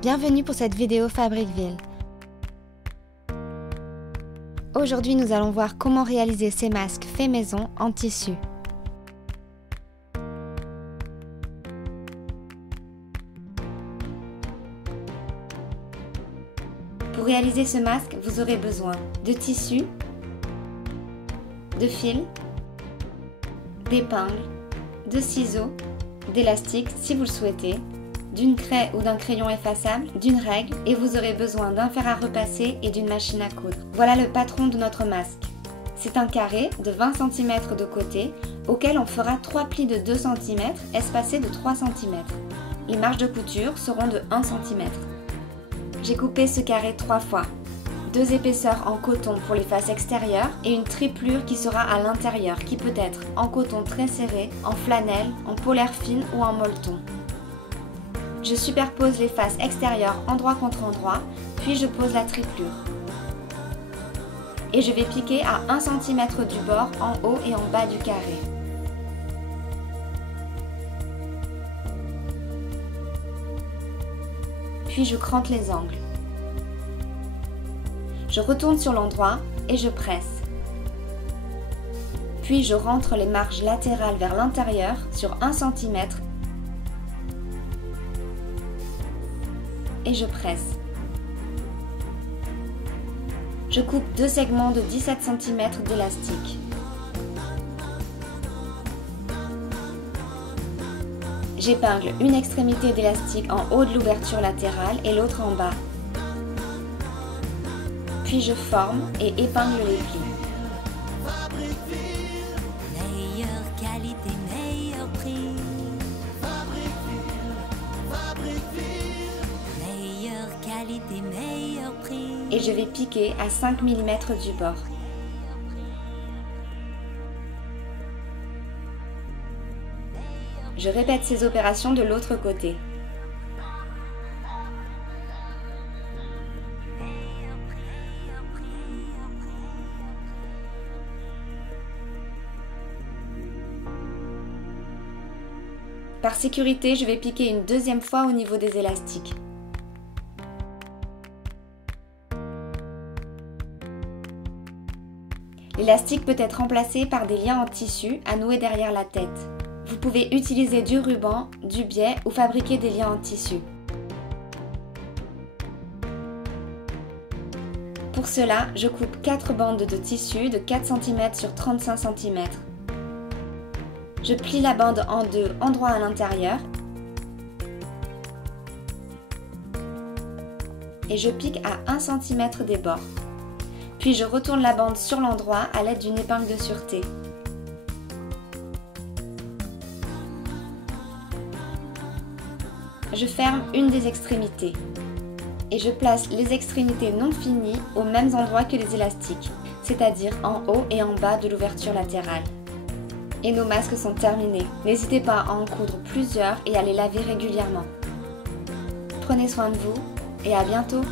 Bienvenue pour cette vidéo Fabriqueville. Aujourd'hui, nous allons voir comment réaliser ces masques faits maison en tissu. Pour réaliser ce masque, vous aurez besoin de tissu, de fil, d'épingles, de ciseaux, d'élastique si vous le souhaitez, d'une craie ou d'un crayon effaçable, d'une règle et vous aurez besoin d'un fer à repasser et d'une machine à coudre. Voilà le patron de notre masque. C'est un carré de 20 cm de côté auquel on fera 3 plis de 2 cm espacés de 3 cm. Les marges de couture seront de 1 cm. J'ai coupé ce carré 3 fois. 2 épaisseurs en coton pour les faces extérieures et une triplure qui sera à l'intérieur qui peut être en coton très serré, en flanelle, en polaire fine ou en molleton. Je superpose les faces extérieures endroit contre endroit, puis je pose la triplure. Et je vais piquer à 1 cm du bord en haut et en bas du carré. Puis je crante les angles. Je retourne sur l'endroit et je presse. Puis je rentre les marges latérales vers l'intérieur sur 1 cm et je presse. Je coupe 2 segments de 17 cm d'élastique. J'épingle une extrémité d'élastique en haut de l'ouverture latérale et l'autre en bas. Puis je forme et épingle les plis. Meilleure qualité, meilleur prix. Meilleure qualité, meilleur prix. Et je vais piquer à 5 mm du bord. Je répète ces opérations de l'autre côté. Par sécurité, je vais piquer une deuxième fois au niveau des élastiques. L'élastique peut être remplacé par des liens en tissu à nouer derrière la tête. Vous pouvez utiliser du ruban, du biais ou fabriquer des liens en tissu. Pour cela, je coupe 4 bandes de tissu de 4 cm sur 35 cm. Je plie la bande en deux endroits à l'intérieur et je pique à 1 cm des bords. Puis je retourne la bande sur l'endroit à l'aide d'une épingle de sûreté. Je ferme une des extrémités et je place les extrémités non finies aux mêmes endroits que les élastiques, c'est-à-dire en haut et en bas de l'ouverture latérale. Et nos masques sont terminés. N'hésitez pas à en coudre plusieurs et à les laver régulièrement. Prenez soin de vous et à bientôt!